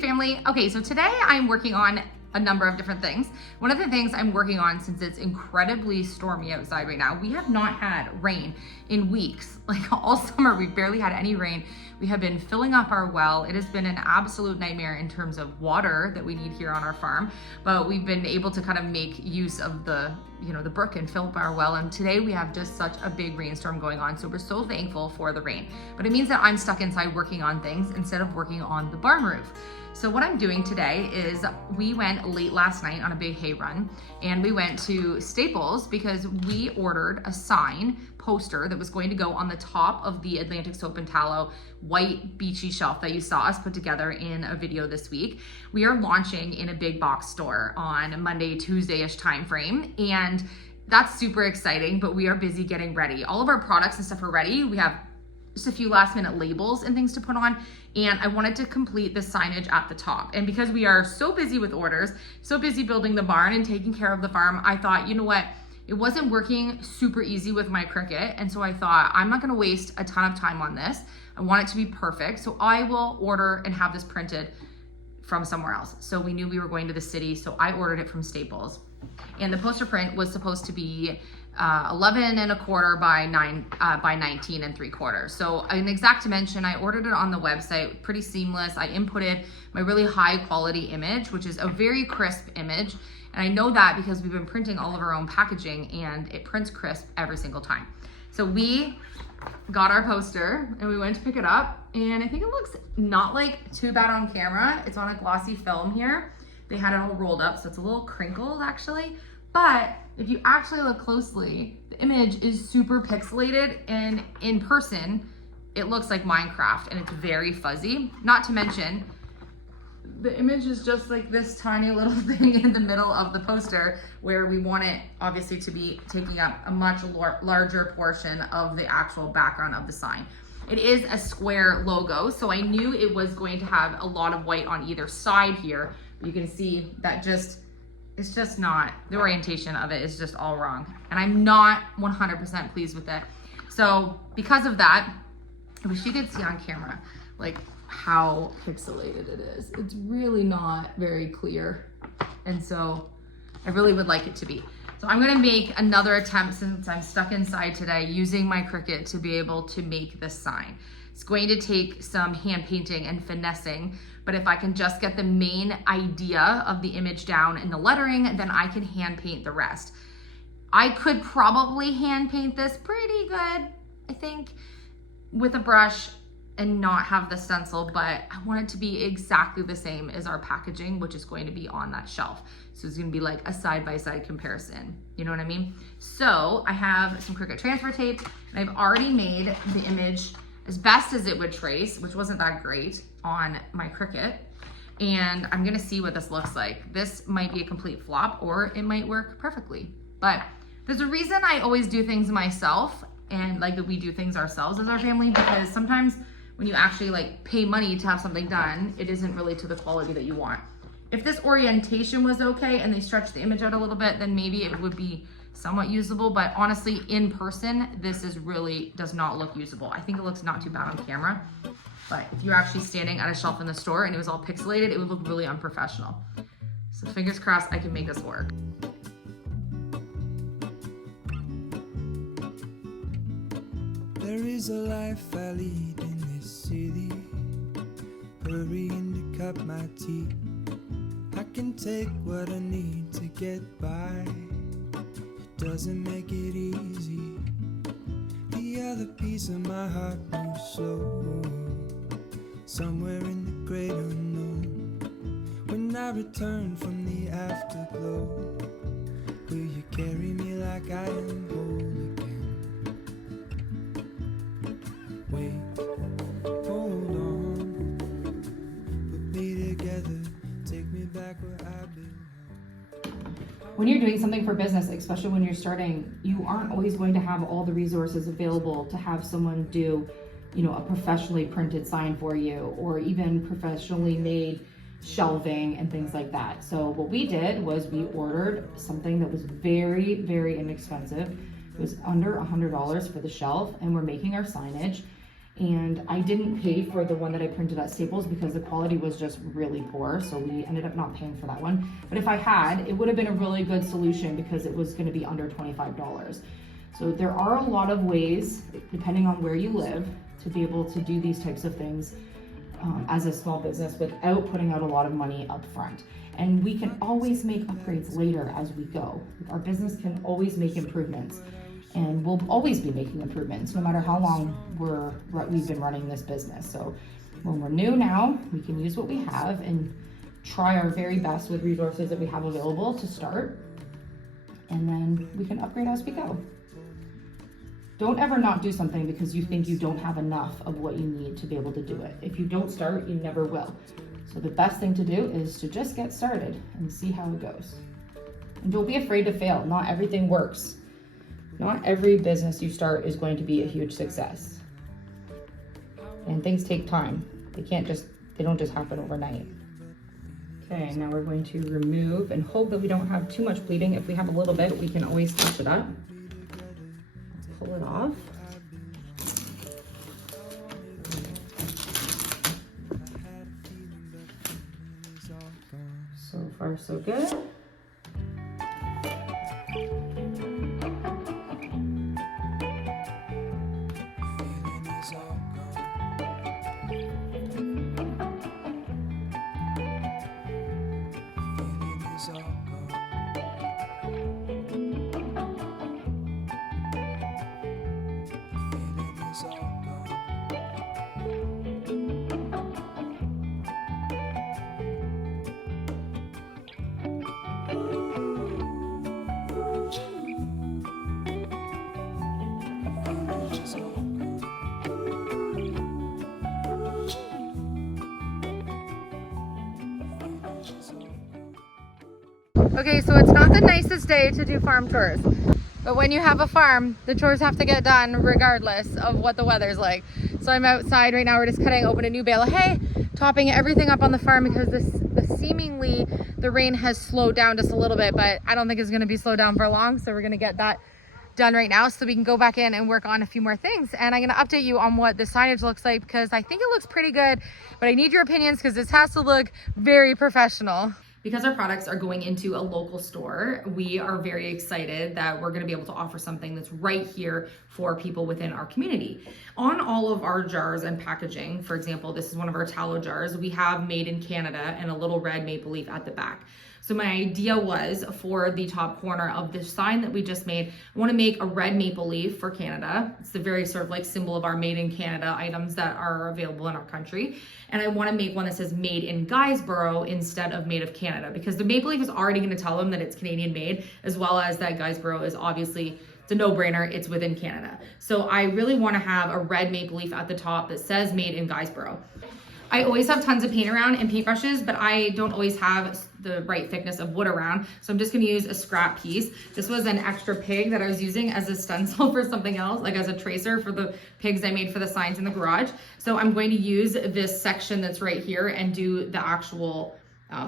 Elysia family. Okay, so today I'm working on a number of different things. One of the things I'm working on, since it's incredibly stormy outside right now, we have not had rain in weeks. Like all summer, we've barely had any rain. We have been filling up our well. It has been an absolute nightmare in terms of water that we need here on our farm, but we've been able to kind of make use of the brook and fill up our well. And today we have just such a big rainstorm going on. So we're so thankful for the rain, but it means that I'm stuck inside working on things instead of working on the barn roof. So what I'm doing today is we went late last night on a big hay run, and we went to Staples because we ordered a sign poster that was going to go on the top of the Atlantic Soap and Tallow white beachy shelf that you saw us put together in a video this week. We are launching in a big box store on Monday, Tuesday-ish time frame, and that's super exciting, but we are busy getting ready. All of our products and stuff are ready. We have just a few last minute labels and things to put on, and I wanted to complete the signage at the top. And because we are so busy with orders, so busy building the barn and taking care of the farm, I thought, you know what, it wasn't working super easy with my Cricut, and so I thought, I'm not gonna waste a ton of time on this. I want it to be perfect, so I will order and have this printed from somewhere else. So we knew we were going to the city, so I ordered it from Staples. And the poster print was supposed to be 11 1/4 by 19 3/4. So an exact dimension, I ordered it on the website, pretty seamless. I inputted my really high quality image, which is a very crisp image. And I know that because we've been printing all of our own packaging and it prints crisp every single time. So we got our poster and we went to pick it up, and I think it looks not like too bad on camera. It's on a glossy film here. They had it all rolled up, so it's a little crinkled actually. But if you actually look closely, the image is super pixelated, and in person, it looks like Minecraft, and it's very fuzzy. Not to mention, the image is just like this tiny little thing in the middle of the poster, where we want it obviously to be taking up a much larger portion of the actual background of the sign. It is a square logo, so I knew it was going to have a lot of white on either side here. You can see that it's just not, the orientation of it is just all wrong. And I'm not 100% pleased with it. So because of that, I wish you could see on camera, like how pixelated it is. It's really not very clear. And so I really would like it to be. So I'm gonna make another attempt, since I'm stuck inside today, using my Cricut to be able to make this sign. It's going to take some hand painting and finessing, but if I can just get the main idea of the image down and the lettering, then I can hand paint the rest. I could probably hand paint this pretty good, I think, with a brush and not have the stencil, but I want it to be exactly the same as our packaging, which is going to be on that shelf. So it's gonna be like a side-by-side comparison. You know what I mean? So I have some Cricut transfer tape, and I've already made the image as best as it would trace, which wasn't that great on my Cricut. And I'm gonna see what this looks like. This might be a complete flop, or it might work perfectly. But there's a reason I always do things myself, and like that we do things ourselves as our family, because sometimes when you actually like pay money to have something done, it isn't really to the quality that you want. If this orientation was okay and they stretched the image out a little bit, then maybe it would be somewhat usable, but honestly, in person, this is really does not look usable. I think it looks not too bad on camera, but if you're actually standing at a shelf in the store and it was all pixelated, it would look really unprofessional. So fingers crossed I can make this work. There is a life I lead in this city, hurrying to cut my teeth. I can take what I need to get by. It doesn't make it easy. The other piece of my heart moves slow, somewhere in the great unknown. When I return from the afterglow, will you carry me like I am whole again? Wait, hold on, put me together, take me back where I've been. When you're doing something for business, especially when you're starting, you aren't always going to have all the resources available to have someone do, a professionally printed sign for you, or even professionally made shelving and things like that. So what we did was we ordered something that was very, very inexpensive. It was under $100 for the shelf, and we're making our signage. And I didn't pay for the one that I printed at Staples because the quality was just really poor. So we ended up not paying for that one. But if I had, it would have been a really good solution because it was gonna be under $25. So there are a lot of ways, depending on where you live, to be able to do these types of things as a small business without putting out a lot of money up front. And we can always make upgrades later as we go. Our business can always make improvements, and we'll always be making improvements no matter how long we've been running this business. So when we're new now, we can use what we have and try our very best with resources that we have available to start, and then we can upgrade as we go. Don't ever not do something because you think you don't have enough of what you need to be able to do it. If you don't start, you never will. So the best thing to do is to just get started and see how it goes. And don't be afraid to fail. Not everything works. Not every business you start is going to be a huge success. And things take time. They don't just happen overnight. Okay, now we're going to remove and hope that we don't have too much bleeding. If we have a little bit, we can always touch it up. Pull it off. So far, so good. Okay, so it's not the nicest day to do farm tours, but when you have a farm, the chores have to get done regardless of what the weather's like. So I'm outside right now, we're just cutting open a new bale of hay, topping everything up on the farm because seemingly the rain has slowed down just a little bit, but I don't think it's gonna be slowed down for long. So we're gonna get that done right now so we can go back in and work on a few more things. And I'm gonna update you on what the signage looks like because I think it looks pretty good, but I need your opinions because this has to look very professional. Because our products are going into a local store, we are very excited that we're gonna be able to offer something that's right here for people within our community. On all of our jars and packaging, for example, this is one of our tallow jars, we have made in Canada and a little red maple leaf at the back. So my idea was for the top corner of this sign that we just made, I want to make a red maple leaf for Canada. It's the very sort of like symbol of our made in Canada items that are available in our country. And I want to make one that says made in Guysborough instead of made of Canada, because the maple leaf is already going to tell them that it's Canadian made, as well as that Guysborough is obviously, it's a no-brainer, it's within Canada. So I really want to have a red maple leaf at the top that says made in Guysborough. I always have tons of paint around and paintbrushes, but I don't always have the right thickness of wood around. So I'm just gonna use a scrap piece. This was an extra pig that I was using as a stencil for something else, like as a tracer for the pigs I made for the signs in the garage. So I'm going to use this section that's right here and do the actual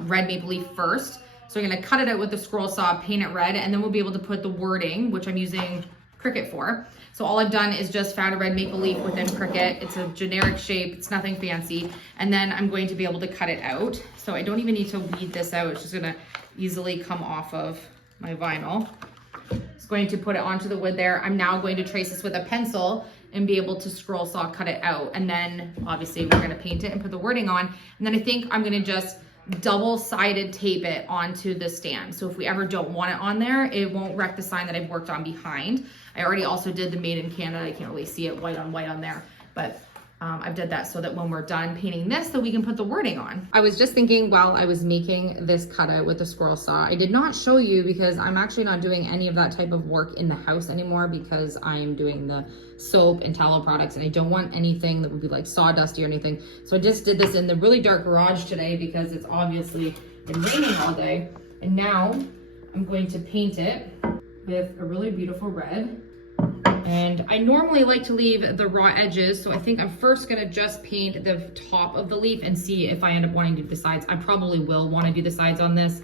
red maple leaf first. So I'm gonna cut it out with the scroll saw, paint it red, and then we'll be able to put the wording, which I'm using Cricut for. So all I've done is just found a red maple leaf within Cricut. It's a generic shape, it's nothing fancy. And then I'm going to be able to cut it out. So I don't even need to weed this out. It's just gonna easily come off of my vinyl. It's going to put it onto the wood there. I'm now going to trace this with a pencil and be able to scroll saw cut it out. And then obviously we're gonna paint it and put the wording on. And then I think I'm gonna just double-sided tape it onto the stand. So if we ever don't want it on there, it won't wreck the sign that I've worked on behind. I already also did the made in Canada. I can't really see it white on there, but I've did that so that when we're done painting this, that we can put the wording on. I was just thinking while I was making this cutout with the squirrel saw, I did not show you because I'm actually not doing any of that type of work in the house anymore because I'm doing the soap and tallow products and I don't want anything that would be like sawdusty or anything. So I just did this in the really dark garage today because it's obviously been raining all day. And now I'm going to paint it with a really beautiful red. And I normally like to leave the raw edges, so I think I'm first gonna just paint the top of the leaf and see if I end up wanting to do the sides. I probably will want to do the sides on this,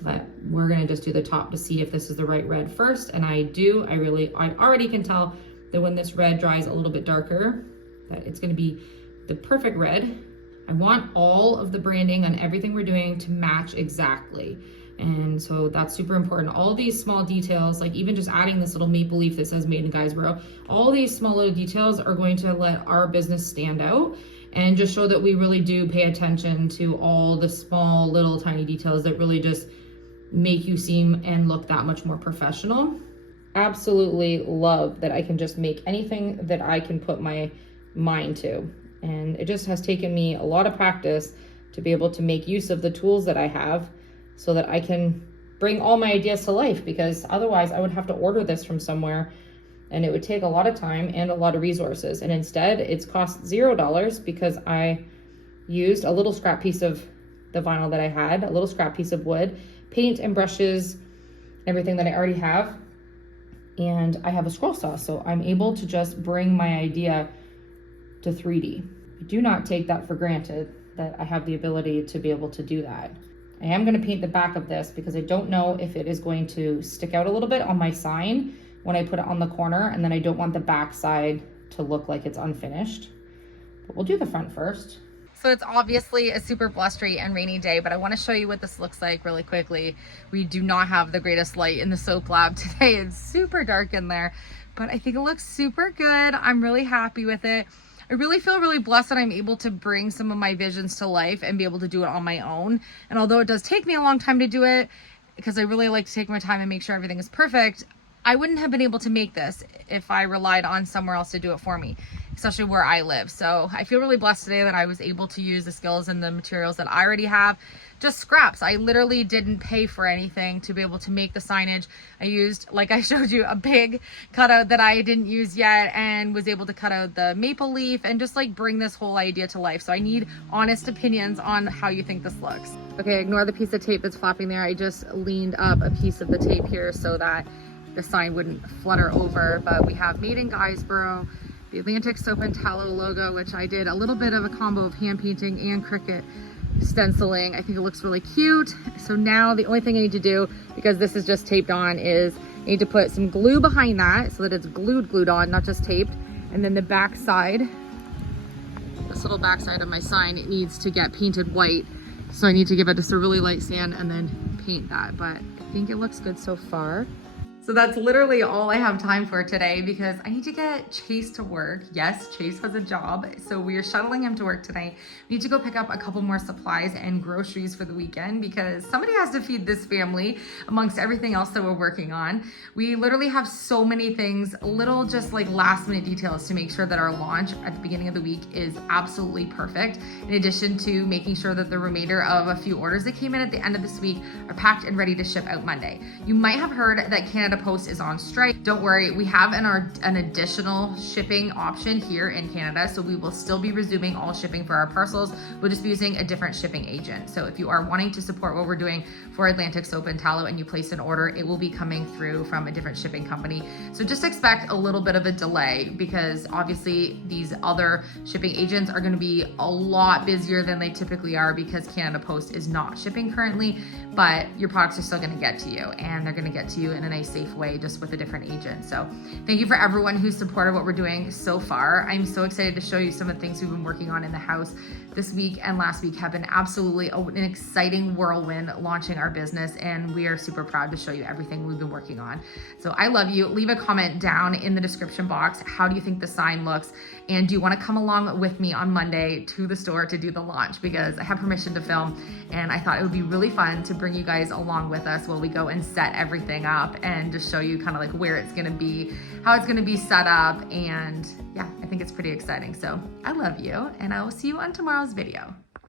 but we're gonna just do the top to see if this is the right red first. And I already can tell that when this red dries a little bit darker, that it's gonna be the perfect red. I want all of the branding on everything we're doing to match exactly. And so that's super important. All these small details, like even just adding this little maple leaf that says Made in Guysborough, all these small little details are going to let our business stand out and just show that we really do pay attention to all the small little tiny details that really just make you seem and look that much more professional. Absolutely love that I can just make anything that I can put my mind to. And it just has taken me a lot of practice to be able to make use of the tools that I have so that I can bring all my ideas to life, because otherwise I would have to order this from somewhere and it would take a lot of time and a lot of resources. And instead it's cost $0 because I used a little scrap piece of the vinyl that I had, a little scrap piece of wood, paint and brushes, everything that I already have. And I have a scroll saw, so I'm able to just bring my idea to 3D. I do not take that for granted that I have the ability to be able to do that. I am going to paint the back of this because I don't know if it is going to stick out a little bit on my sign when I put it on the corner, and then I don't want the back side to look like it's unfinished. But we'll do the front first. So it's obviously a super blustery and rainy day, but I want to show you what this looks like really quickly. We do not have the greatest light in the soap lab today. It's super dark in there, but I think it looks super good. I'm really happy with it. I really feel really blessed that I'm able to bring some of my visions to life and be able to do it on my own. And although it does take me a long time to do it, because I really like to take my time and make sure everything is perfect, I wouldn't have been able to make this if I relied on somewhere else to do it for me, especially where I live. So I feel really blessed today that I was able to use the skills and the materials that I already have, just scraps. I literally didn't pay for anything to be able to make the signage. I used, like I showed you, a big cutout that I didn't use yet and was able to cut out the maple leaf and just like bring this whole idea to life. So I need honest opinions on how you think this looks. Okay, ignore the piece of tape that's flapping there. I just leaned up a piece of the tape here so that the sign wouldn't flutter over. But we have Made in Guysborough, the Atlantic Soap and Tallow logo, which I did a little bit of a combo of hand painting and Cricut stenciling. I think it looks really cute. So now the only thing I need to do, because this is just taped on, is I need to put some glue behind that so that it's glued on, not just taped. And then the back side, this little back side of my sign, it needs to get painted white. So I need to give it just a really light sand and then paint that. But I think it looks good so far. So that's literally all I have time for today because I need to get Chase to work. Yes, Chase has a job, so we are shuttling him to work today. We need to go pick up a couple more supplies and groceries for the weekend because somebody has to feed this family amongst everything else that we're working on. We literally have so many things, little just like last minute details to make sure that our launch at the beginning of the week is absolutely perfect. In addition to making sure that the remainder of a few orders that came in at the end of this week are packed and ready to ship out Monday. You might have heard that Canada Post is on strike. Don't worry, we have an additional shipping option here in Canada, so we will still be resuming all shipping for our parcels. We'll just be using a different shipping agent. So if you are wanting to support what we're doing for Atlantic Soap and Tallow and you place an order, it will be coming through from a different shipping company. So just expect a little bit of a delay because obviously these other shipping agents are going to be a lot busier than they typically are because Canada Post is not shipping currently, but your products are still going to get to you and they're going to get to you in a nice safe way just with a different agent. So thank you for everyone who supported what we're doing so far. I'm so excited to show you some of the things we've been working on in the house. This week and last week have been absolutely an exciting whirlwind launching our business, and we are super proud to show you everything we've been working on. So I love you. Leave a comment down in the description box. How do you think the sign looks? And do you want to come along with me on Monday to the store to do the launch? Because I have permission to film and I thought it would be really fun to bring you guys along with us while we go and set everything up and just show you kind of like where it's going to be, how it's going to be set up. And yeah, I think it's pretty exciting. So I love you and I will see you on tomorrow's video.